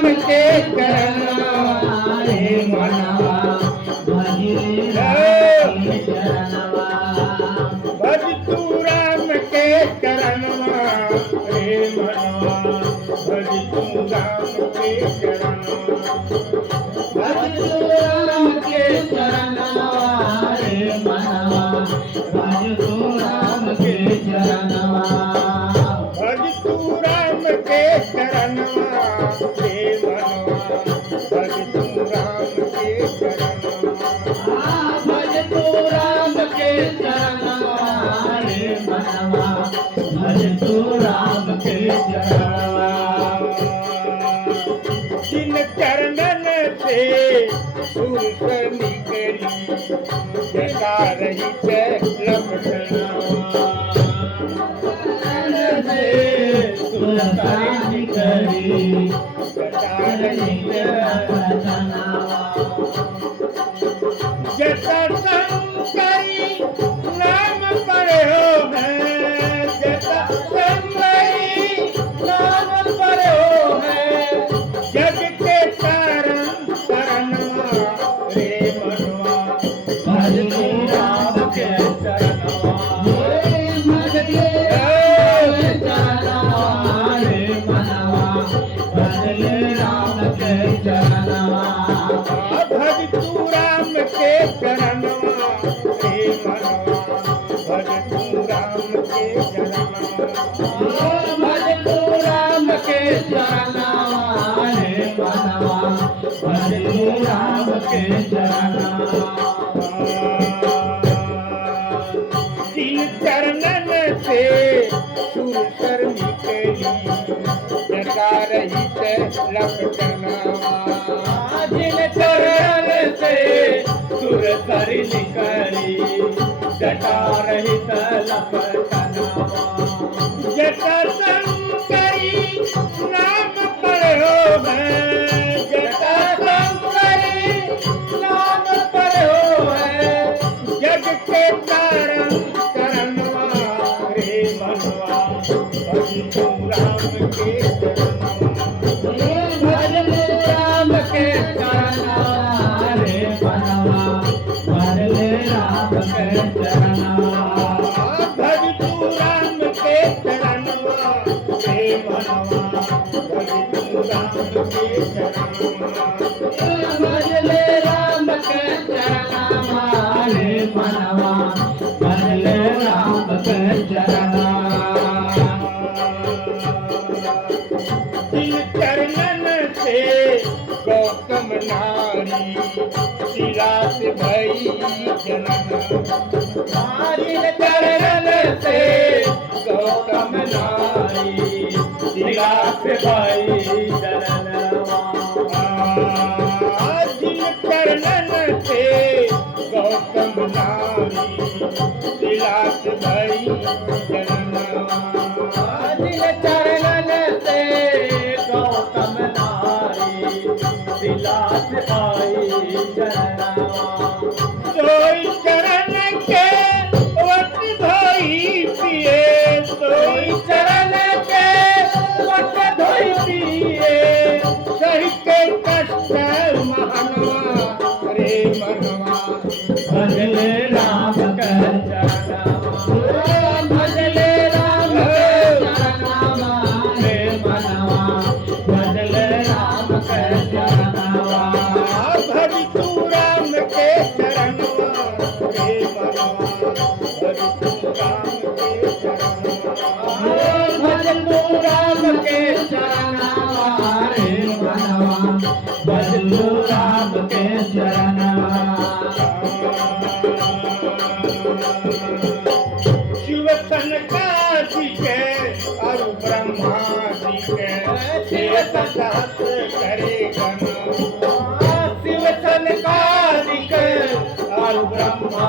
राम के चरणवा रे मनवा भज राम के चरणवा भज तू राम के चरणवा रे मनवा भज तू राम के चरणवा भज तू राम के चरणवा रे मनवा भज तू राम के चरणवा भज तू राम के चरणवा रे मनवा भज तू राम के चरणवा भज तू राम के चरणवा रे मनवा भज तू राम के चरणवा जिन चरणन से सुरत निकली जटा रहित लपटनवा सुरत निकली जटा रहित लपटनवा जटा शंकरी नाम पर हो है जटा शंकरी नाम पर हो है जग के कारण शरणवा रे मनवा भज तू राम के चरणवा भज तू चरणवा रे मनवा भज राम के चरणवा भज तू राम के चरणवा रे मनवा भज तू राम के चरणवा भज तू राम के चरणवा रे मनवा भज तू राम के चरणवा जिन चरणन से सुरसर निकली जटा रहित लपटनवा जिन चरणन से सुरसर निकली जटा रहित लपटनवा जटा शंकरी नाम पर हो है जटा शंकरी नाम पर हो है जग के कारण शरणवा रे मनवा भज तू राम के चरणवा भज तू राम के चरणवा रे मनवा भज राम के चरणवा भज तू राम के चरणवा रे मनवा भज तू राम के चरणवा भज राम के चरणवा रे मनवा भज राम के चरणवा जिन चरणन से गौतम नारी शिला से भई जनन जिन चरणन से गौतम नारी शिला से भई जननवा जिन चरणन से गौतम नारी शिला से भई जननवा जिन चरणन से गौतम नारी शिला से भई जननवा सोई चरण के वट धोई पिए सोई चरण के वट धोई पिए सही के कष्ट महानवा रे मनवा भज राम के चरणवा भज राम के चरणवा रे मनवा भज राम के चरणवा भज तू राम के चरणवा रे मनवा भज तू राम के चरणवा भज तू राम के चरणवा रे मनवा भज तू राम के चरणवा शिव सनकादि के और ब्रह्मा जी के शिव सहस्र करे गणा शिव सनकादि के और ब्रह्मा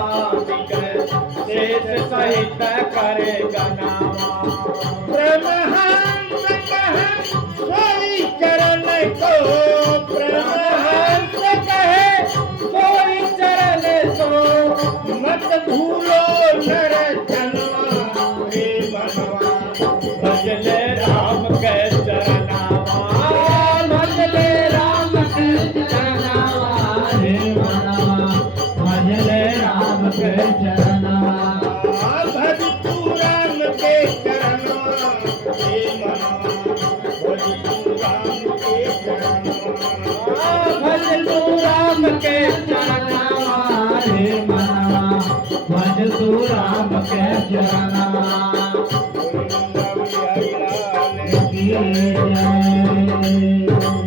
जी के शेष सहित करे गणा ब्रह्मांड कहे सोई चरण को ब्रह्मांड कहे सोई चरण को मत भूलो नर जनवा रे मनवा भजले राम के चरनावा भजले चरणा भज तू राम के चरणा हे मना भज तू राम के चरणा भज तू राम के चरणा रे मनवा भज तू राम के चरणा गोविंद बिहारी लाल की जय